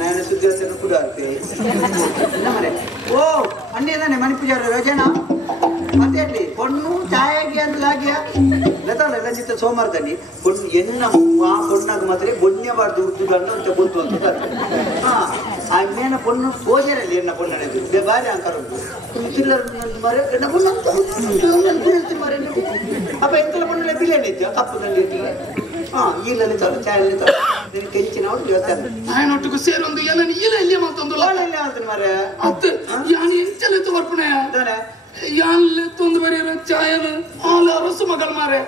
ನಾನು ಸುದ್ದಿ ಕೂಡ ಆಗ್ತೇವೆ ಮನೆ ಓ ಅನ್ನೇದಾನೆ ಮನೆ ಪೂಜಾರ ರಜನಾ ಮತ್ತೆ ಹೇಳಿ ಪೊಣ್ಣು ಚಾಯಾಗಿ ಅಂದ್ಲಾಗ್ಯ ಲತಾಲ ಲಂಜಿತ ಸೋಮವಾರದಲ್ಲಿ ಪೊಣ್ಣು ಎನ್ನ ಆ ಪೊಣ್ಣಾಗ ಮಾತ್ರ ಬೊಣ್ಣಬಾರ್ದು ಹುಡುಗ ಅಂತ ಬಂತು ಅಂತ ಹಾ ಆ ಮೇನ ಪೊಣ್ಣು ಪೋಜರಲ್ಲಿ ಎನ್ನ ಪೊಣ್ಣೆ ಬಾರಿ ಅಂಕಾರ ಮರೆ ಎನ್ನ ಪೊಣ್ಣು ಮರೆ ಅಪ್ಪ ಎಂತೆಲ್ಲ ಪೊಣ್ಣೆ ಬಿರಿಯಾನಿ ಕಪ್ಪದಲ್ಲಿ ಇಟ್ಟಿಲ್ಲ ಹಾ ಇಲ್ಲಲ್ಲಿ ಚಾಯಲ್ಲಿ ಕೆಂಚಿನ ಒಟ್ಟಿಗೂ ಸೇರೊಂದು ಎಲ್ಲ ಇಲ್ಲ ಮತ್ತೊಂದು ಮರೆ ಅದು ಯಾನ್ ಎಂಚೆಲ್ಲ ತೋರ್ಪಣೆ ಯಾನ್ಲೆ ತೊಂದು ಬರೀರ ಚಾಯನ ಆಲ ರಸು ಮಗಳ ಮಾರೆ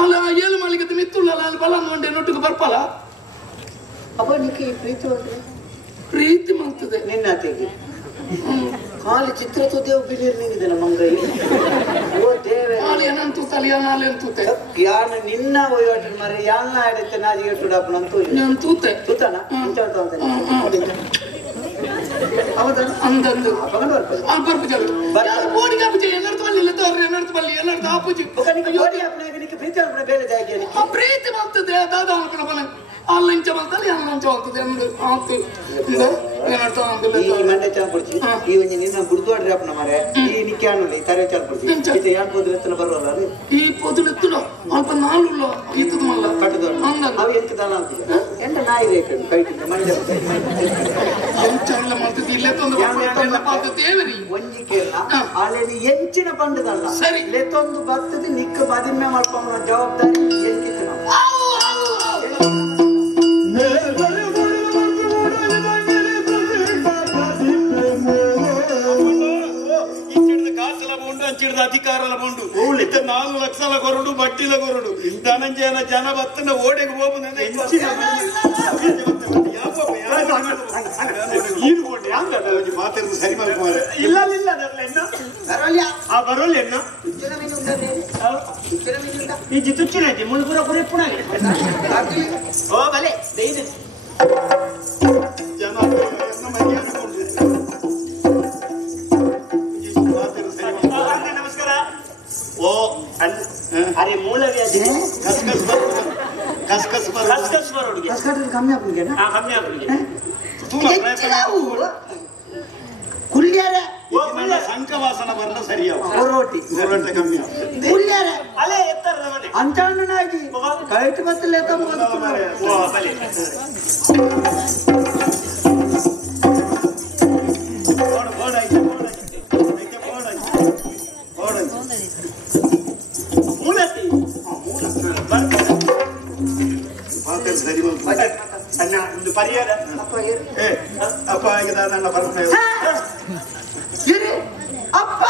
ಅಲ್ಲ ಏಳು ಮಳಿಗೆ ಮಿತ್ತುಲ್ಲ ಅಲ್ಲಿ ಬಲ ನೋಂಡೆ ನೊಟ್ಟಿಗೆ ಬರ್ಪಲ್ಲ ಅಪ್ಪ ನಿಕ್ಕೆ ಪ್ರೀತಿ ಮಾಡ್ತದೆ ನಿನ್ನ ತೆಗಿ ಹಾಲಿ ಚಿತ್ರ ದೇವ್ ಬಿರಿಯರ್ ನಿಂಗಿದ್ದೇನೆ ಮಂಗೈ ಓ ದೇವೆ ಏನಂತೂ ಕಲಿಯಾನಾಲೆ ಅಂತೂತೆ ಯಾನ ನಿನ್ನ ಒಯ್ಯೋಟ ಮರೆ ಯಾನ ಆಡತ್ತೆ ನಾಜಿಗೆ ಟುಡಪ್ಪ ಅಂತೂ ನಾನು ತೂತೆ ತೂತಾನ ಇಂಚಾಡ್ತಾ ಅಂತ ಹೌದಾ ಅಂದಂದು ಪಗಂಡು ಬರ್ಬೋದು ಬರ್ಪು ಜಲ್ಲು ಬೋಡಿಗೆ ಆಪುಜಿ ಎಲ್ಲರದ್ದು ಬಲ್ಲಿ ಎಲ್ಲರದ್ದು ಬಲ್ಲಿ ಎಲ್ಲರದ್ದು ಆಪುಜಿ ಬೋಡಿ ಅಪ್ಪನಾಗ ನಿಕ್ಕೆ ಪ್ರೀತಿ ಅಪ್ಪನ ಬೇರೆ ಜಾಗಿಯಲ್ಲಿ ಪ್ರೀತಿ ಮಾಡ್ತದೆ ದಾದ ಅನ್ಕೊಂಡ ಬಲ ಅಲ್ಲಿ ಲಂಚ ಮಾಡ್ತಾರೆ ಎಲ್ಲ ಲಂಚ ಆಗ್ತದೆ ಅಂದು ಆತು ಮಂಡೆ ಚಾನ್ ಕೊಡ್ತೀನಿ ಈ ಒಂಜಿ ನಿನ್ನ ಗುರುದ್ವಾಡ್ರಿ ಅಪ್ಪನ ಮರೆ ಈ ನಿಕ್ಕೆ ಅನ್ನಲಿ ತರೆ ಚಾನ್ ಕೊಡ್ತೀನಿ ಯಾನ್ ಪೋದ್ರೆ ಎತ್ತನ ಬರೋಲ್ಲ ಈ ಪೋದ್ರೆ ಎತ್ತುಡ ಅಲ್ಪ ನಾಳುಲ್ಲ ಈತದ ಮಲ್ಲ ಕಟ್ಟದ ಅವು ಎಂತ ದಾನ ಅಂತ ಎಂತ ನಾಯಿ ರೇಖೆ ಕೈಟಿಂದ ಮಂಡೆ ಎಂಚ ಎಲ್ಲ ಮಾಡ್ತದೆ ಇಲ್ಲೇ ತೊಂದು ಪಾತ ದೇವರಿ ಒಂಜಿ ಕೇಳ ಅಲ್ಲಿ ಎಂಚಿನ ಪಂಡದಲ್ಲ ಸರಿ ಲೆತ್ತೊಂದು ಬರ್ತದೆ ನಿಕ್ಕ ಬದಿಮೆ ಮಾಡ್ಕೊಂಡು ಜವಾಬ್ದಾರಿ ಎಂತಿತ್ತು ನಾವು ಅಂಚಿಡ್ದ ಅಧಿಕಾರಲ ಬಂಡು 4 ಲಕ್ಷల ಕೊರಡು ಬಟ್ಟಿಲ ಕೊರಡು ಧನಂಜಯನ ಜನ ಬತ್ತನ ಓಡೆಗೆ ಹೋಗುದು ಮಾತಾಡಿದ ಸರಿ ಮಾಡ್ತಾರೆ ಇಲ್ಲ ಬರೋಲ್ಲ ಎನ್ನ ಈ ಜಿತುಚ್ಚಿನ ಮುಳುಗುರ ಪುರ ಪುನಃ ಓ ಬಲೆ ಜನ ಓ ಅರೆ ಮೂಲವ್ಯಾಧಿ ಕಸ್ಕಸ್ ಬರೋಡಿಗೆ ಕಮ್ಮಿ ಆಗ್ಬಿಗೆ ಕಮ್ಮಿ ಆಗ್ಬಿಗೆ ಕುಲ್ಯಾರ ಸಂಕವಾಸನ ಬರಲ್ಲ ಸರಿಯಾವ ರೋಟಿ ಕಮ್ಮಿ ಕುಲ್ಯಾರ ಅಲೆ ಎತ್ತರದ ಮನೆ ಅಂಚಾಣನಾಗಿ ಕೈಟ್ ಬತ್ತಲೆ ಅಣ್ಣ ಒಂದು ಪರಿಹಾರ ಅಪ್ಪ ಆಗಿದ ನನ್ನ ಬರ್ತೇವೆ ಅಪ್ಪ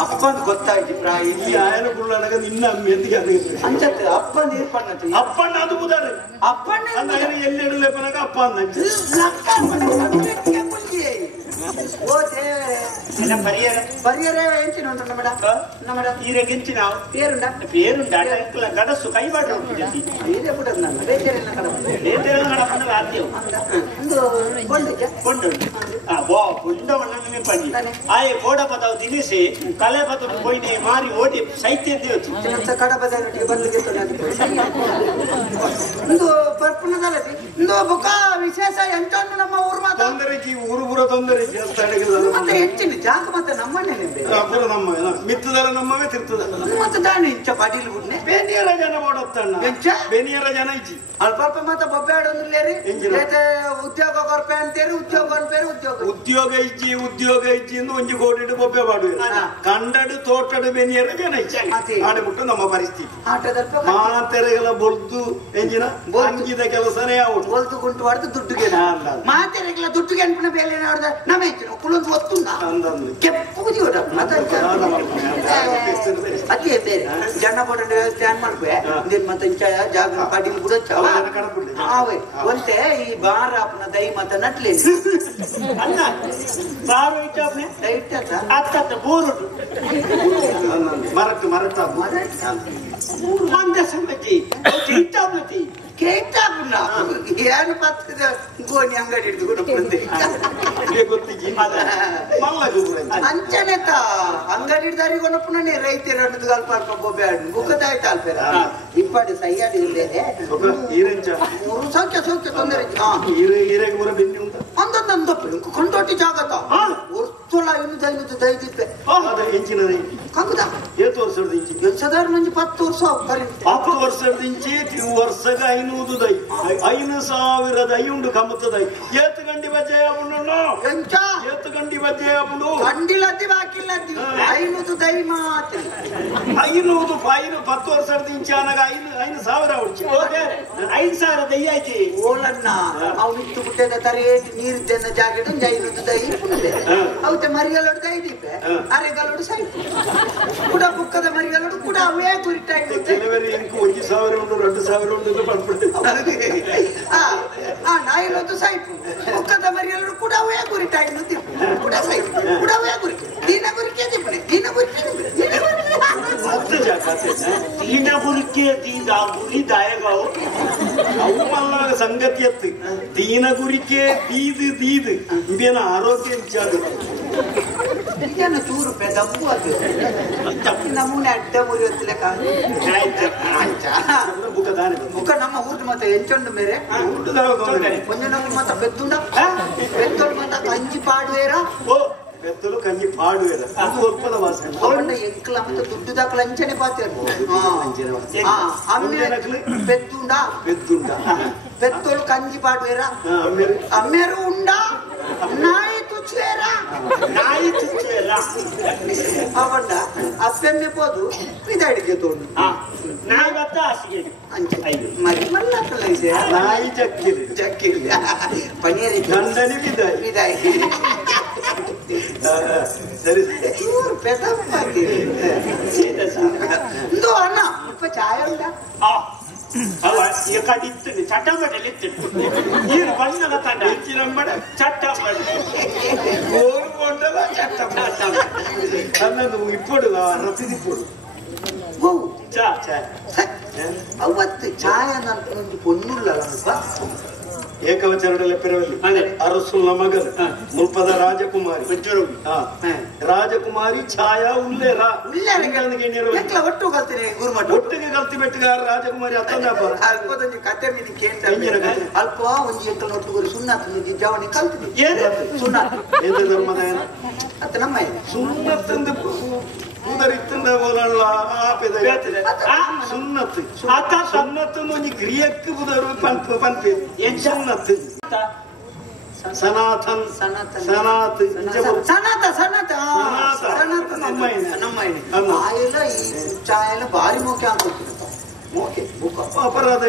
ಅಪ್ಪ ಅಂತ ಗೊತ್ತಾಯ್ತು ಪ್ರಾಯ ಇಲ್ಲಿ ಆಯನ ಕುಳ್ಳಾಗ ನಿನ್ನ ಮೆಂದಿಗೆ ಅಂಚತ್ತೆ ಅಪ್ಪ ನೀರ್ಪಣ್ಣ ಅಪ್ಪಣ್ಣ ಅದು ಬುದಾರೆ ಅಪ್ಪಣ್ಣ ಎಲ್ಲಿ ಇಡಲೆ ಪನಗ ಅಪ್ಪ ಅಂದ ಪರಿಹಾರ ಎಂಚಿನ ಉಂಟು ನಮ್ಮಡ ಈರೆ ಗೆಂಚಿನ పేరుండా గడస్సు కైబాడు ఇదే కూడా నన్న రేజరేన కడపన్న రాత్యం కొండు ఆ బో కొండవన్ననే పని ఆయ కోడపదవ ದಿನಿಸಿ ಕಲೆಪದ పోయినే ಮಾರಿ ಓಡಿ ಸೈತ್ಯ ದೇವತಿ ಅಂತ ಕಡಪದಕ್ಕೆ ಬಂದಿಗೆ ಇಂದು ಪರ್ಪಣದಲ್ಲದಿ ಇಂದು ಬುಕ ವಿಶೇಷ ಎಂಟನ್ನು ನಮ್ಮ ಊರು ಮಾತ ತೊಂದರೆಗೆ ಊರು ಪೂರ ತೊಂದರೆ ಜಾಸ್ತಿ ಮತ್ತೆ ಹೆಚ್ಚಿನ ಜಾಗ ಮತ್ತೆ ನಮ್ಮನೆ ಪೂರ ನಮ್ಮ ಮಿತ್ತದಲ್ಲ ನಮ್ಮವೇ ತಿರ್ತದ ಮತ್ತೆ ದಾನೆ ಇಂಚ ಪಾಟೀಲ್ ಗುಡ್ನೆ ಬೇನಿಯರ ಜನ ಮಾಡೋತ್ತಣ್ಣ ಎಂಚ ಬೇನಿಯರ ಜನ ಇಜ್ಜಿ ಅಲ್ಪ ಮತ್ತೆ ಬೊಬ್ಬೆ ಆಡೋದ್ರಲ್ಲೇರಿ ಉದ್ಯೋಗ ಕೊರಪೆ ಅಂತೇರಿ ಉದ್ಯೋಗ ಉದ್ಯೋಗ ಇಜ್ಜಿ ಎಂದು ಒಂಜಿ ಕೋಟಿ ಬೊಬ್ಬೆ ಬಾಡು ಕಂಡಡು ತೋಟಡು ಬೇನಿಯರ ಜನ ಇಜ್ಜಿ ಆಡಿಬಿಟ್ಟು ನಮ್ಮ ಪರಿಸ್ಥಿತಿ ಮಾತೆರೆಗಳ ಬೊಲ್ದು ಎಂಜಿನ ಅಂಗಿದ ಕೆಲಸನೇ ಯಾವುದು ಬೊಲ್ದು ಗುಂಟು ಹೊಡೆದು ದುಡ್ಡುಗೆ ಮಾತೆರೆಗಳ ದುಡ್ಡುಗೆ ಅನ್ಪಣ ಬೇಲೆ ನೋಡಿದ ನಮ್ಮ ಹೆಚ್ಚಿನ ಕುಲೊಂದು ಒತ್ತುಂಡ ಕೆಪ್ಪುದಿ ಅದೇ ಬೇರೆ ಜನ ಕೊಟ್ಟ ವ್ಯವಸ್ಥೆ ಏನ್ ಮಾಡ್ಬೇ ಮತ್ತೆ ಜಾಗ ಪಾಟೀಲ್ ಕೂಡ ಒಂದೇ ಈ ಬಾರ ಅಪ್ಪನ ದೈ ಮತ ನಟ್ಲಿ ಬಾರು ಇಟ್ಟೆ ಅತ್ತ ಬೋರು ಮರಟ್ಟು ಮಂದ ಸಂಗತಿ ಇಟ್ಟಾಬ್ಲತಿ ಕೇಟಾಪುನ ಏನು ಪತ್ತದ ಗೋಣಿ ಅಂಗಡಿ ಹಿಡಿದುಕೊಂಡು ಬಂದೆ ಅಂಚನೆತ ಅಂಗಡಿ ಹಿಡಿದಾರಿಗೊಂಡಪ್ಪನೇ ರೈತರ ಅಲ್ಪ ಅಲ್ಪ ಬೊಬ್ಬೆ ಮುಖದಾಯ್ತು ಅಲ್ಪೇರ ಇಪ್ಪಡಿ ಸೈಯಾಡಿ ಇಲ್ಲೇನೆ ಸೌಖ್ಯ ಸೌಖ್ಯ ತೊಂದರೆ ಒಂದೊಂದೊಂದಪ್ಪ ಕೊಂಡೊಟ್ಟಿ ಜಾಗತ ಉರ್ತುಳ ಇನ್ನುದು ದೈದಿಪ್ಪೆ ಕಂಗುದ ಸಾಧಾರಣ 10 ವರ್ಷ 10 ವರ್ಷದ ಇಂಚಿ ವರ್ಷಗ 500 ದೈ 5,000 ದೈ ಉಂಡು ಕಮ್ಮುತ್ತದೈ ಏತು ಗಂಡಿ ಬಜ್ಜೆ ಆಪುಂಡು ಎಂಚ ಏತು ಗಂಡಿ ಬಜ್ಜೆ ಆಪುಂಡು ಗಂಡಿಲದ್ದಿ ಬಾಕಿಲ್ಲದ್ದಿ 500 ದೈ ಮಾತ್ರ 500 ಫೈನ್ 10 ವರ್ಷದ ಇಂಚಿ ಆನಾಗ 5,000 ಉಂಚಿ ಓಕೆ 5,000 ದೈ ಆಯ್ತಿ ಓಲನ್ನ ಅವು ಇತ್ತು ಬಿಟ್ಟದ ತರೇಟ್ ನೀರಿದ್ದ ಜಾಗೆಟ್ 500 ದೈ ಪುಂಡೆ ಅವತೆ ಮರಿಗಲೋಡು ದೈ ದೀಪೆ ಅರೆಗಲೋಡು ಸೈ ಕೂಡ ಬುಕ್ಕದ ಮರಿಗಲೋಡು ಕೂಡ ಅವೇ ಗುರಿಟಾಗಿ ಕೆಲವರು ಏನಕ್ಕೆ 1,000 ಉಂಟು 2,000 ಉಂಟು ಬಂದ್ಬಿಡ್ತದೆ ನಾಯಿಲೊಂದು ಸೈಪು ಬುಕ್ಕದ ಮರಿಗಲೋಡು ಕೂಡ ಅವೇ ಗುರಿಟಾಗಿ ನುದ್ದಿಪ್ಪು ಕೂಡ ಸೈಪು ಕೂಡ ಅವೇ ಗುರಿಕೆ ದೀನ ಗುರಿಕೆ ದಿಪ್ಪನೆ ದೀನ ಗುರಿಕೆ ದೀನ ಗುರಿಕೆ ದೀನ ಗುರಿ ದಾಯಗಾವು ಅವು ಮಲ್ಲ ಸಂಗತಿ ಎತ್ತು ದೀನ ಗುರಿಕೆ ದೀದು ಇದೇನ ಆರೋಗ್ಯ ವಿಚಾರ ಇದನ್ನು ಚೂರು ದಬ್ಬು ಅದು ನಮೂನೆ ಅಡ್ಡ ಮುರಿಯುತ್ತಿಲ್ಲ ಮುಖ ನಮ್ಮ ಊರ್ದು ಮತ್ತೆ ಎಂಚೊಂಡು ಮೇರೆ ಕೊಂಚ ನಮ್ಮ ಮತ್ತ ಬೆತ್ತುಂಡ ಬೆತ್ತೋಳು ಮತ್ತ ಕಂಜಿ ಪಾಡುವೇರ ಬೆತ್ತಲು ಕಂಜಿ ಪಾಡುವೇರ ಅದು ಒಪ್ಪದ ವಾಸನೆ ಅವನ್ನ ಎಂಕ್ಲ ಮತ್ತೆ ದುಡ್ಡು ದಾಖಲ ಅಂಚನೆ ಪಾತೇರು ಬೆತ್ತುಂಡ ಬೆತ್ತೋಳು ಕಂಜಿ ಪಾಡುವೇರ ಅಮ್ಮೇರು ಉಂಡ ನಾಯಿ ತುಚ್ಚೇರ ಅವಣ್ಣ ಅಪ್ಪೆಮ್ಮೆ పోదు ಇದಾಡಿಗೆ ತೋಡು ನಾಯಿ ಬತ್ತ ಹಾಸಿಗೆ మరి మళ్ళీ అట్లా నాయి జక్కిలి పనీర్ దండని విదాయి సరే పెద్దప్పది ఇందో అన్న ఇప్ప ఛాయ ఉందా ಅವ ಕಡಿತ್ತು ಚಟ್ಟಂಬಡಲಿತ್ತು ನೀರು ಬಣ್ಣದ ತಂಡ ಹೆಚ್ಚಿನಂಬಡ ಚಟ್ಟಂಬಡ ಕೋರುಕೊಂಡಲ್ಲ ಚಟ್ಟಂಬಡ ಅನ್ನದು ಇಪ್ಪಡು ರತಿದಿಪ್ಪಡು ಅವತ್ತು ಛಾಯ ನನ್ನ ಪೊನ್ನುಲ್ಲ ಏಕವಚನದಲ್ಲಿ ಪೆರವಲ್ಲಿ ಅರಸುಲ್ಲ ಮಗಲು ಮುಲ್ಪದ ರಾಜಕುಮಾರಿ ರಾಜಕುಮಾರಿ ಛಾಯಾ ಉಲ್ಲೇರ ಒಟ್ಟು ಕಲ್ತೀನಿ ಗುರುಮಠ ಒಟ್ಟಿಗೆ ಕಲ್ತಿ ಬೆಟ್ಟಗಾರ ರಾಜಕುಮಾರಿ ಅಲ್ಪದೊಂದು ಕತೆ ಮೀನಿ ಕೇಂದ್ರ ಅಲ್ಪ ಒಂಜಿ ಎಂಕಲ್ ಒಟ್ಟುಗುರಿ ಸುಣ್ಣಾತ್ ಜವನಿ ಕಲ್ತೀನಿ ಸುಣ್ಣಾತ್ ಎಂತ ಧರ್ಮದ ಅತ್ತ ನಮ್ಮ ಸುಣ್ಣತ್ತಂದು ಉದರಿತ್ತಂದ ಓಲಲ್ಲ ಆಪೆದ ಸುನ್ನತ್ತು ಸುನ್ನತ್ತು ಒಂಜಿ ಕ್ರಿಯಕ್ಕೆ ಬುದರು ಪನ್ಪೆ ಸುನ್ನತ್ತು ಸನಾತನ್ ಸನಾತ್ ಸನಾತ ನಮ್ಮ ಆಯೆಲ್ಲ ಈ ಚಾಯೆಲ್ಲ ಭಾರಿ ಮುಖ್ಯ ಅನ್ಕೊಳ್ತೀನಿ ಮೋಕೆ ಅಪರಾಧ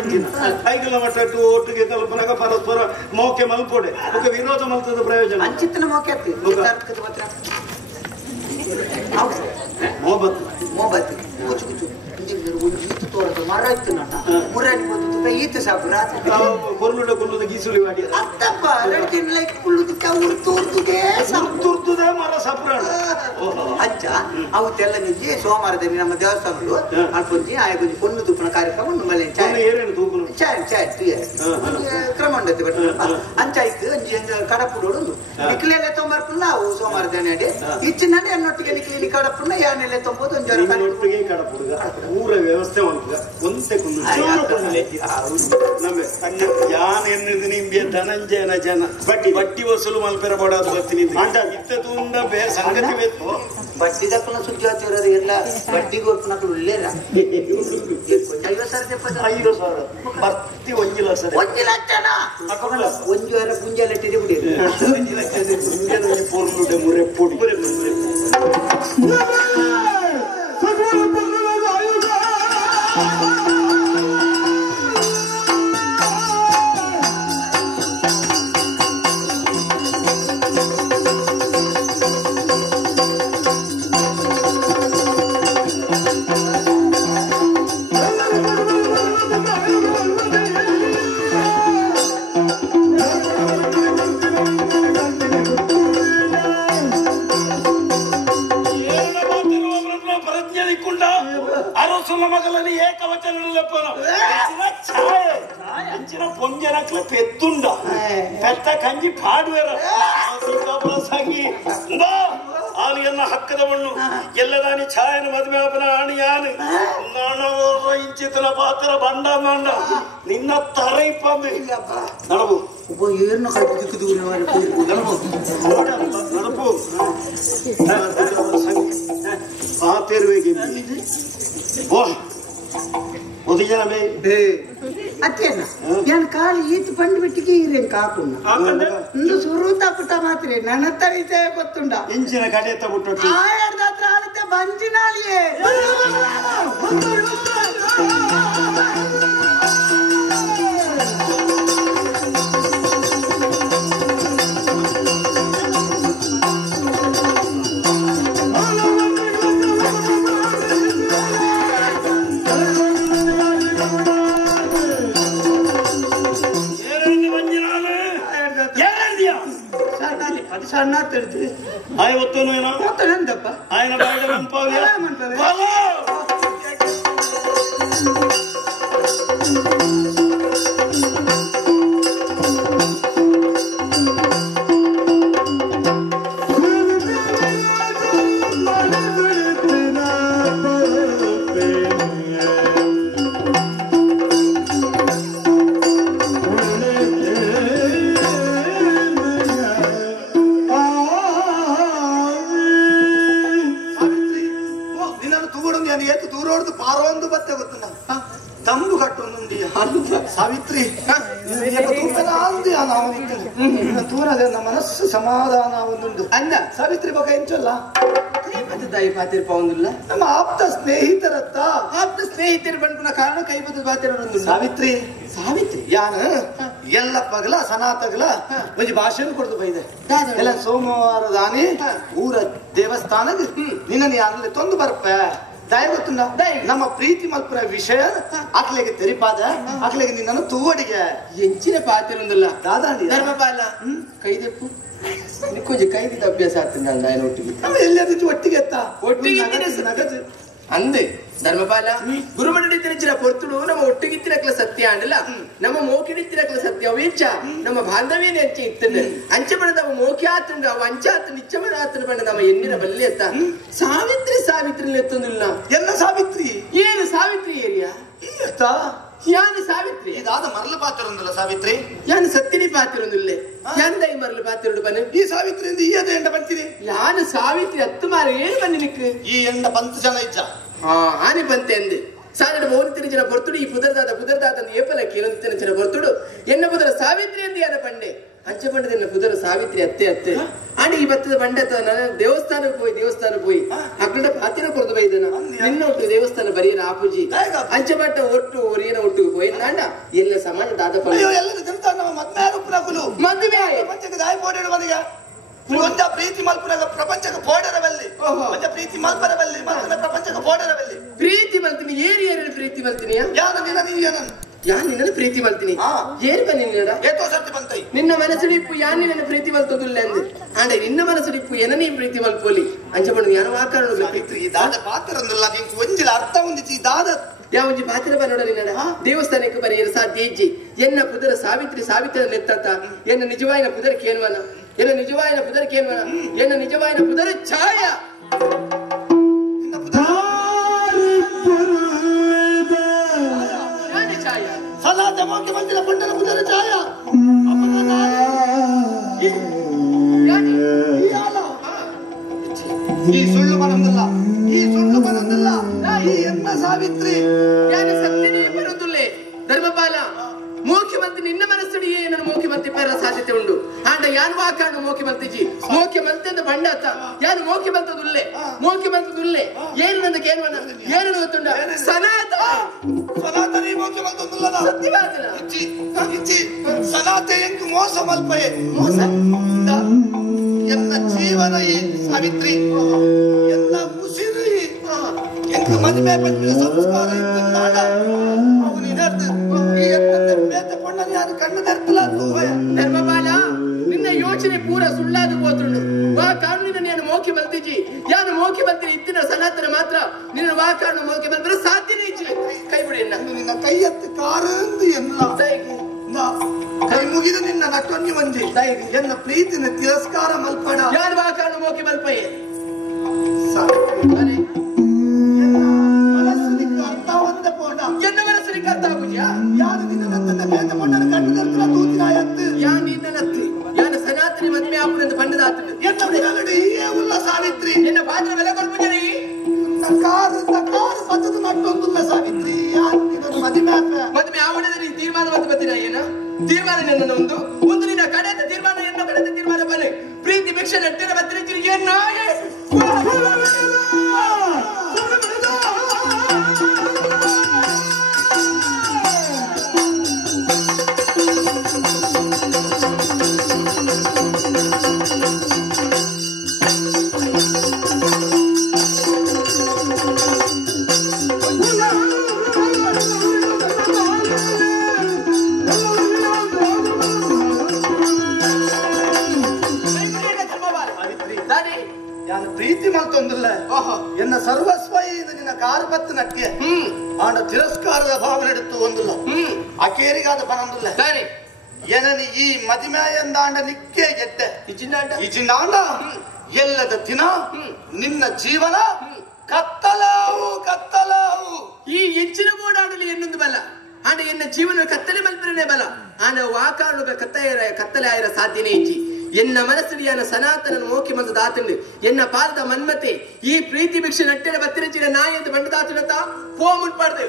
ಐಗಲ ಮಟ್ಟಟ್ಟು ಒಟ್ಟಿಗೆ ಕಲ್ಪನಾಗ ಪರಸ್ಪರ ಮೋಕೆ ಮಲ್ಪೊಡೆ ವಿರೋಧ ಮಲ್ತದ ಪ್ರಯೋಜನ ಅಂಚಿತ್ತಿನ ಮೋಕೆ ಮೋಬತ್ತಿ ಕುಚು ಕುಚು ಈತು ತೋರದ ಮರ ಇತ್ತು ನನ್ನ ಮುರಾಡಿ ಬಂದು ಈತು ಸಾಬ್ರ ಕೊರ್ಲುಡ ಕೊಲ್ಲುದ ಗೀಸುಳಿ ಮಾಡಿ ಅತ್ತಪ್ಪ ರೆಡ್ಡಿನ ಲೈಕ್ ಕುಳ್ಳುದು ಚೌರು ತೋರ್ದುದೇ ಮರ ಸಪ್ರ ಅಜ್ಜ ಅವತ್ತೆಲ್ಲ ನಿಜೆ ಸೋಮವಾರದಲ್ಲಿ ನಮ್ಮ ದೇವಸ್ಥಾನಗಳು ಅನ್ಕೊಂಡಿ ಆಯ್ಕೊಂಡಿ ಪೊನ್ನು ತುಪ್ಪನ ಕಾರ್ಯಕ್ರಮ ಮಳೆ ಏನೇನು ತೂಕು ಕ್ರಮ ಉಂಡತ್ತೆ ಬಟ್ ಅಂಚಾಯ್ತು ಕಡಪುಡೋಡು ನಿಕ್ಲೆಲ್ಲ ತೊಂಬರ್ಪುಲ್ಲ ಅವು ಸೋಮವಾರದನೆ ಅಡಿ ಇಚ್ಚಿನಲ್ಲಿ ಎನ್ನೊಟ್ಟಿಗೆ ನಿಕ್ಲಿ ಕಡಪುನ್ನ ಯಾನೆಲ್ಲ ತೊಂಬೋದು ಒಟ್ಟಿಗೆ ಕಡಪುಡುಗ ಊರ ವ್ಯವಸ್ಥೆ ಉಂಟು ಒಂದೇ ಯಾನ್ ಎನ್ನುದು ನಿಂಬೆ ಧನಂಜಯನ ಜನ ಬಟ್ಟಿ ವಸೂಲು ಮಲ್ಪೆರ ಬಡೋದು ಬರ್ತೀನಿ ಇತ್ತದು ಸಂಗತಿ ಬೇಕು ಬಡ್ಡಿ ದಕ್ಕನ ಸುದ್ದಿ ಆಗ್ತಿರೋದು ಎಲ್ಲ ಬಡ್ಡಿಗೆ ಒಪ್ಪನಕ್ಕೂ ಉಳ್ಳೇರ 50,000 ಬರ್ತಿ 1 ಲಕ್ಷ 1 ಲಕ್ಷನ ಒಂಜು ವಾರ ಪುಂಜೆಲ್ಲ ಟಿಡಿ ಬಿಡಿ 1 ಲಕ್ಷ ಪೂರ್ಣುಡೆ ಮುರೆ ಪುಡಿ ಅರಸುಲ ಮಗಲಲ್ಲಿ ఏకవచనంలో ఛాయ పొంజనకుల పెద్దుండ పెద్ద కంచి పాడువేర ಸಂಗಿ ಆಲಿಯನ್ನ ಹಕ್ಕದವಣ್ಣು ಎಲ್ಲದಾನಿ ಛಾಯನ ಮದುವೆಪನ ಆಣಿಯಾನು ನನವರಿಂಚಿತನ ಪಾತ್ರ ಬಂಡ ಮಂಡ ನಿನ್ನ ತರೈಪಂದು ನಡಬು ಏರ್ನ ಕಲ್ಪಿದ್ದು ನಡಬು ನಡಬು ಆ ತೇರುವೆಗೆ ಓ ಅತ್ತೇನ ನಾನು ಕಾಲು ಈತು ಪಂಡು ಬಿಟ್ಟಿಗೆ ಇರೇನು ಕಾಕುಣ್ಣ ಒಂದು ಸುರುತ ಪುಟ ಮಾತ್ರ ನನ್ನತ್ತ ವಿಷಯ ಗೊತ್ತುಂಡ ಇಂಚಿನ ಕಡೆ ತಗೊಟ್ಟು ಆಯರ್ದ ಹತ್ರ ಆಗುತ್ತೆ ಬಂಜಿನಾಳಿಯೇ ಸಣ್ಣ ತಿಳ್ತೀವಿ ಆಯ ಒತ್ತೇನು ಏನೋ ಗೊತ್ತೇನಪ್ಪ ఆయన బయట పంపాలి ತಂಬು ಕಟ್ಟೊಂದು ಸಾವಿತ್ರಿ ತೂರದ ಮನಸ್ಸು ಸಮಾಧಾನ ಒಂದುಂಟು ಅಂದ ಸಾವಿತ್ರಿ ಬಗ್ಗೆ ಎಂಚಲ್ಲ ಕೈಬದ್ದ ಪಾತಿರ್ ಪವಂದಿಲ್ಲ ನಮ್ಮ ಆಪ್ತ ಸ್ನೇಹಿತರತ್ತ ಆಪ್ತ ಸ್ನೇಹಿತರು ಬಂದ್ಕೊಂಡ ಕಾರಣ ಕೈಬದ್ದ ಪಾತಿರ ಸಾವಿತ್ರಿ ಸಾವಿತ್ರಿ ಯಾನ ಎಲ್ಲ ಪಗಲ ಸನಾತಗಲ ಒಂದು ಭಾಷೆನು ಕೊಡ್ದು ಬೈದೆ ಎಲ್ಲ ಸೋಮವಾರ ದಾನಿ ಊರ ದೇವಸ್ಥಾನದ ನಿನ್ನ ಯಾರಲ್ಲಿ ತೊಂದು ಬರ್ಪ ದಯ ಗೊತ್ತುಂಡ ನಮ್ಮ ಪ್ರೀತಿ ಮಲ್ಪುರ ವಿಷಯ ಅಕ್ಲೆಗೆ ತೆರಿಪಾದ ಅಕ್ಲೆಗೆ ನಿನ್ನನ್ನು ತೂವಡಿಗೆ ಎಂಚಿನ ಪಾತಿರೊಂದಿಲ್ಲ ದಾದಾಂಡಿ ಧರ್ಮಪಾಲ ಕೈದೆಪ್ಪು ನಿಕ್ಕೊಂಜಿ ಕೈದಿದ್ದ ಅಭ್ಯಾಸ ಆಗ್ತದೆ ನಾನು ఆయన ಒಟ್ಟಿಗೆ ಎಲ್ಲರಿಗೂ ಒಟ್ಟಿಗೆ ಎತ್ತ ಒಟ್ಟಿಗೆ ಅಂದೆ ಧರ್ಮಪಾಲ ಗುರುಮಂಡಳಿತ್ತಿನ ಪೊರ್ತುಡು ನಮ್ಮ ಒಟ್ಟಿಗಿತ್ತಿರಕ್ಲ ಸತ್ಯ ಅಂಡಲ್ಲ ನಮ್ಮ ಮೋಕಿಡಿತ್ತಿರಕ್ಲ ಸತ್ಯ ವೇಚ ನಮ್ಮ ಬಾಂಧವ್ಯನ ಹೆಚ್ಚ ಇತ್ತಂದ್ರೆ ಅಂಚೆ ಬಣ್ಣ ನಮ್ಮ ಮೋಕಿ ಆತಂದ್ರೆ ಅವ ಅಂಚೆ ಆತ ನಿಚ್ಚ ಬಣ್ಣ ಆತನ ಬಣ್ಣ ನಮ್ಮ ಎಣ್ಣಿನ ಬಲ್ಲೆ ಎತ್ತ ಸಾವಿತ್ರಿ ಸಾವಿತ್ರಿ ಎತ್ತೊಂದಿಲ್ಲ ಎಲ್ಲ ಸಾವಿತ್ರಿ ಏನು ಸಾವಿತ್ರಿ ಏರಿಯಾ ಎತ್ತ ಯಾನು ಸಾವಿತ್ರಿ ಇದಾದ ಮರಳು ಪಾತ್ರೊಂದಲ್ಲ ಸಾವಿತ್ರಿ ಯಾನು ಸತ್ತಿನಿ ಪಾತ್ರೊಂದಿಲ್ಲೆ ಯಾನ್ದೈ ಮರಳು ಪಾತ್ರೋಡು ಬನ್ನಿ ಈ ಸಾವಿತ್ರಿಯಿಂದ ಈ ಅದ ಎಂಡ ಬಂತೀರಿ ಯಾನು ಸಾವಿತ್ರಿ ಹತ್ತು ಮಾರ ಏನು ಬನ್ನಿ ನಿಕ್ಕು ಈ ಎಂಡ ಬಂತು ಜನ ಇಜ್ಜ ಆನೆ ಬಂತೆ ಅಂದೆ ಸಾಗರ ಮೌನ ಜನ ಬರ್ತುಡು ಈ ಪುದರ್ದಾದ ಏಪಲ ಕೇಳಂತಿನ ಜನ ಬರ್ತುಡು ಎನ್ನ ಪುದರ ಸಾವಿತ್ರಿ ಎಂದು ಯಾರ ಬಂಡೆ ಅಂಚೆ ಬಂಡದ ಪುದರ ಸಾವಿತ್ರಿ ಅತ್ತೆ ಅತ್ತೆ ಆಂಡ ಈ ಭತ್ತದ ಬಂಡೆ ದೇವಸ್ಥಾನಕ್ಕೆ ಹೋಗಿ ಅಕ್ಕಳ ಪಾತಿನ ಕೊರದು ಬೈದನ ನಿನ್ನ ಒಟ್ಟು ದೇವಸ್ಥಾನ ಬರೀನ ಆಪೂಜಿ ಅಂಚೆ ಬಟ್ಟ ಒಟ್ಟು ಒರಿಯನ ಒಟ್ಟಿಗೆ ಹೋಯ್ ನಾಂಡ ಎಲ್ಲ ಸಮಾನ ದಾದ ಮದುವೆ ಒಂದ ಪ್ರೀತಿ ಮಲ್ಪುರ ಪ್ರಪಂಚಕ್ಕೆ ಪೋಡರವಲ್ಲಿ ಒಂದ ಪ್ರೀತಿ ಮಲ್ಪರವಲ್ಲಿ ಪ್ರಪಂಚಕ್ಕೆ ಪೋಡರವಲ್ಲಿ ಪ್ರೀತಿ ಮಲ್ತೀನಿ ಏರಿ ಪ್ರೀತಿ ಮಲ್ತೀನಿ ಯಾನ ನಿನ್ನ ಯಾನ್ ನಿನ್ನ ಪ್ರೀತಿ ಮಲ್ತೀನಿ ಏನ್ ಬನ್ನಿ ಏತೋ ಸರ್ತಿ ಬಂತೈ ನಿನ್ನ ಮನಸ್ಸಿಡಿಪ್ಪು ಯಾನ್ ನಿನ್ನ ಪ್ರೀತಿ ಮಲ್ತೋದಿಲ್ಲ ಅಂದೆ ಆಂಡ ನಿನ್ನ ಮನಸ್ಸಿಡಿಪ್ಪು ಎನ ನೀ ಪ್ರೀತಿ ಮಲ್ಪೋಲಿ ಅಂಚಬಣ್ಣು ಯಾನ ವಾಕಾರಣ ಈ ದಾದ ಪಾತ್ರೊಂದಿಲ್ಲ ನಿಂಗೆ ಒಂಜಿಲ ಅರ್ಥ ಹೊಂದಿಸಿ ದಾದ ಯಾವ ಒಂಜಿ ಪಾತ್ರ ಬನ್ನೋಡ ನಿನ್ನ ದೇವಸ್ಥಾನಕ್ಕೆ ಬರೆಯಲು ಸಾಧ್ಯ ಇಜ್ಜಿ ಎನ್ನ ಪುದರ ಸಾವಿತ್ರಿ ನೆತ್ತಂತ ಎನ್ನ ನಿಜವಾಯಿನ ಪುದರ ಕೇನ್ವನ ಎನ್ನ ನಿಜವಾಯಿನ ಪುದರ ಕೇನ್ವನ ಎನ್ನ ನಿಜವಾಯಿನ ಪುದರ ಛಾಯ ಸಲಾದ ಮೋಕೆ ಬಂದಿರ ಪುಂಡನ ಪುದರ ಛಾಯ ಈ ಸುಳ್ಳು ಬರಂದಿಲ್ಲ ಈ ಎನ್ನ ಸಾವಿತ್ರಿ ಸತ್ಯನೇ ಬರುವುದಿಲ್ಲ ಧರ್ಮಪಾಲ ಮುಖ್ಯಮಂತ್ರಿ ನಿನ್ನ ಮನಸ್ಸಡಿಯೇ ನನ್ನ ಮುಖ್ಯಮಂತ್ರಿ ಪರ ಸಾಧ್ಯತೆ ಉಂಟು ಆಂಡ ಯಾನ್ ವಾಕಾಂಡ ಮುಖ್ಯಮಂತ್ರಿಜಿ ಮುಖ್ಯಮಂತ್ರಿ ಅಂತ ಬಂಡಾತ ಯಾರು ಮುಖ್ಯಮಂತ್ರಿದುಲ್ಲೆ ಏನು ನಂದ ಕೇನ್ವನ ಏನು ಗೊತ್ತುಂಡ ಸನಾತನಿ ಮುಖ್ಯಮಂತ್ರಿ ಸತ್ಯವಾದನ ಸನಾತೆ ಎಂಕು ಮೋಸ ಮಲ್ಪಯೇ ಮೋಸ ಎಲ್ಲ ಜೀವನ ಈ ಸಾವಿತ್ರಿ ಎಲ್ಲ ಮುಸಿರು ಎಂಕು ಮದುವೆ ಪಂಚಿನ ಸಂಸ್ಕಾರ ಇತ್ತು ನಾಡ ಅವನು ಇದರ್ದು ಈ ಬೇತ ಕೊಂಡ ಯಾರು ಕಣ್ಣು ತರ್ತಲ್ಲ ಧರ್ಮಪಾಲ ನಿನ್ನ ಯೋಚನೆ ಪೂರ ಸುಳ್ಳಾದ ಹೋತುಂಡು ವಾ ಕಾನೂನಿನ ನೀನು ಮೋಕೆ ಮಲ್ತಿಜಿ ಯಾನು ಮೋಕೆ ಮಲ್ತಿನಿ ಇತ್ತಿನ ಸನಾತನ ಮಾತ್ರ ನಿನ್ನ ವಾ ಕಾರಣ ಮೋಕೆ ಮಲ್ತರ ಸಾಧ್ಯನೇ ಇಚ್ಛೆ ಕೈ ನಿನ್ನ ಕೈ ಎತ್ತು ಕಾರಂದು ಎನ್ನ ಕೈ ಮುಗಿದು ನಿನ್ನ ನಟೊಂಜಿ ಮಂದಿ ಎನ್ನ ಪ್ರೀತಿನ ತಿರಸ್ಕಾರ ಮಲ್ಪಡ ಯಾರು ವಾಕಾಡು ಮೋಕಿ ಮಲ್ಪಯೇ ಮನಸ್ಸಿಗೆ ಅರ್ಥವಂತ ಪೋಣ ಎನ್ನ ಮನಸ್ಸಿಗೆ ಅರ್ಥ ಆಗುಜ್ಯಾ ಯಾರು ನಿನ್ನ ನತ್ತನ್ನ ಬೇತ ಪೊಂಡನ ಕಣ್ಣು ತರ್ತಿನ ತೂತಿನ ಎತ್ತು ಯಾ ನಿನ್ನ ನತ್ತಿ ಯಾನ ಸನಾತನಿ ಮದ್ಮೆ ಆಪುನಂತ ಪಂಡದಾತನ ಎನ್ನ ಬಿಡಲಡಿ ಹೀಗೆ ಉಲ್ಲ ಸಾವಿತ್ರಿ ಎನ್ನ ಬಾದ್ರ ಬೆಲೆ ಕೊಡ್ಪುಜರಿ ಕಾರು ಪದದ ನಟ್ಟೊಂದುಲ್ಲ ಸಾವಿತ್ರಿ ಯಾರು ನಿನ್ನ ಮದ್ಮೆ ಆವಣದ ನೀನು ತೀರ್ಮಾನ ಮತ್ತೆ ಬತ್ತೀರ ಏನ ತೀರ್ಮಾನ ನಿನ್ನ ಒಂದು ನಿನ್ನ ಕಡೆದ ತೀರ್ಮಾನ ಎನ್ನ ಕಡೆದ ತೀರ್ಮಾನ ಬನ್ನಿ ಪ್ರೀತಿ ಭಿಕ್ಷೆ ನಟ್ಟಿನ ಬತ್ತಿರಿ ಏನಾಗೆ ಪ್ರೀತಿ ಮಲ್ತೊಂದಿಲ್ಲ ಎನ್ನ ಸರ್ವಸ್ವ ಇದು ನಿನ್ನ ಕಾರು ಬತ್ತು ನಟ್ಗೆ ಆಂಡ ತಿರಸ್ಕಾರದ ಭಾವನೆ ಎಡುತ್ತು ಒಂದಿಲ್ಲ ಅಕೇರಿಗಾದ ಬನಂದಿಲ್ಲ ಏನನಿ ಈ ಮದಿಮೆ ಎಂದಾಂಡ ನಿಕ್ಕೆ ಗೆಡ್ಡೆ ಇಜಿಂದಾಂಡ ಎಲ್ಲದ ದಿನ ನಿನ್ನ ಜೀವನ ಕತ್ತಲಾವು ಈ ಹೆಚ್ಚಿನ ಓಡಾಡಲಿ ಎನ್ನೊಂದು ಬಲ ಆಂಡ ಎನ್ನ ಜೀವನ ಕತ್ತಲೆ ಮಲ್ಪನೆ ಬಲ ಆಂಡ ವಾಕಾಡುಗ ಕತ್ತಲೆ ಆಯಿರ ಸಾಧ್ಯನೇ ಇಜ್ಜಿ ಎನ್ನ ಮನಸ್ಸಿನ ಸನಾತನ ಮೋಕಿ ಮಂದು ದಾತಂಡು ಎನ್ನ ಪಾಲದ ಮನ್ಮತೆ ಈ ಪ್ರೀತಿ ಭಿಕ್ಷೆ ನಟ್ಟೆನ ಬತ್ತಿರಚಿನ ನಾಯಿ ಅಂತ ಬಂಡು ದಾತುನತ ಪೋಮುಟ್ ಮಾಡ್ದೆ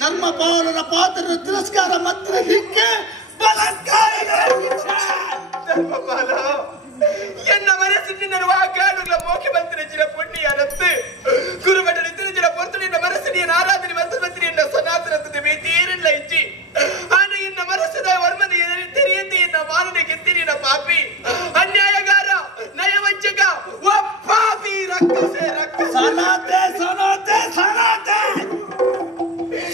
ಧರ್ಮಪಾಲನ ಪಾತ್ರ ತಿರಸ್ಕಾರ ಮಾತ್ರ ಹಿಕ್ಕೆ ಧರ್ಮಪಾಲ ಎನ್ನ ಮನಸ್ಸಿನ ವಾಕಾಡುಗಳ ಮೋಕೆ ಬಂತಿನ ಪುಣ್ಯ ರತ್ತು ಗುರುಮಠ ನಿಂತಿನ ಪೊರ್ತು ನಿನ್ನ ಮನಸ್ಸಿನ ಆರಾಧನೆ ಮಂತ್ರ ಎನ್ನ ಸನಾತನ ಬೇತೀರಿಲ್ಲ ಇಚ್ಚಿ ಆನ ಎನ್ನ ಮನಸ್ಸದ ವರ್ಮನ ತೆರೆಯಂತೆ ಎನ್ನ ಮಾನನೆ ಗೆದ್ದಿರಿ ಎನ್ನ ಪಾಪಿ ಅನ್ಯಾಯಗಾರ ನಯವಂಚಕ ಪಾಪಿ ರಕ್ಕಸೆ ಸನಾತೆ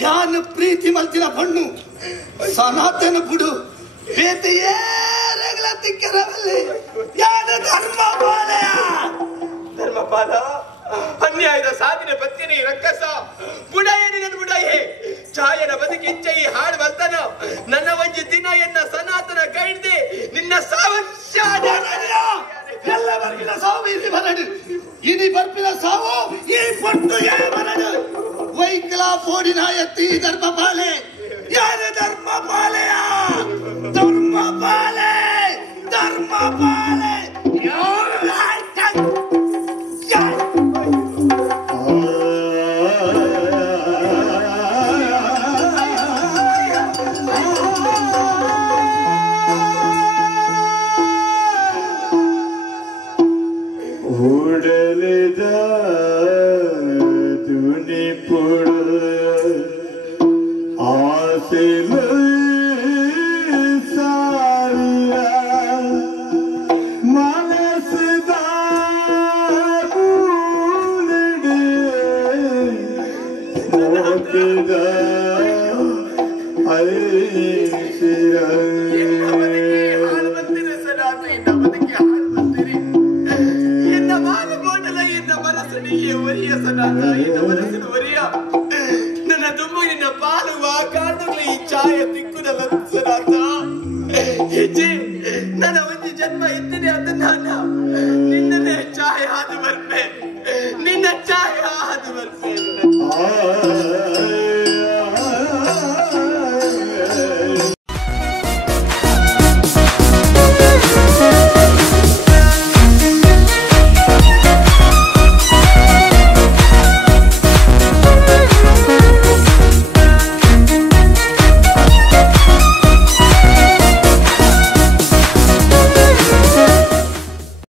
ಯಾನ ಪ್ರೀತಿ ಮಲ್ತಿನ ಬಣ್ಣು ಸನಾತನ ಬುಡು ಬೇತೆಯೇ ರೆಗಲ ತಿಕ್ಕರವಲ್ಲಿ ಯಾನ ಧರ್ಮಪಾಲ ಅನ್ಯಾಯದ ಸಾಧನೆ ಬತ್ತಿನಿ ರಕ್ಕಸ ಬುಡಾಯನಿ ನನ್ನ ಬುಡಾಯೆ ಛಾಯನ ಬದುಕಿಂಚ ಈ ಹಾಡು ಬಲ್ತನ ನನ್ನ ಒಂಜಿ ದಿನ ಎನ್ನ ಸನಾತನ ಕೈಡ್ದೆ ನಿನ್ನ ಎಲ್ಲ ಬರ್ಪಿನ ಸಾವು ಇಲ್ಲಿ ಬರಡು ಇನಿ ಬರ್ಪಿನ ಸಾವು ಈ ಪಟ್ಟು ಯಾರ ಬರಡು ವೈಕಲ ಫೋಡಿನ ಎತ್ತಿ ಧರ್ಮಪಾಲೆ ಯಾರ ಧರ್ಮಪಾಲೆಯ ಧರ್ಮಪಾಲೆ ಉಡಲಿದ ತುನಿ ಪುಡು ನನ್ನ ತುಂಬುವಿನ ಪಾಲುವ ಕಾರಣಗಳು ಈ ಛಾಯ ತಿಕ್ಕುದಲ್ಲ ಸನಾಥ. ಹೆಜ್ಜೆ ನನ್ನ ಒಂದು ಜನ್ಮ ಇದ್ದರೆ ಅದನ್ನ ನಿನ್ನದೇ ಛಾಯ ಆದ ಬರ್ಮೆ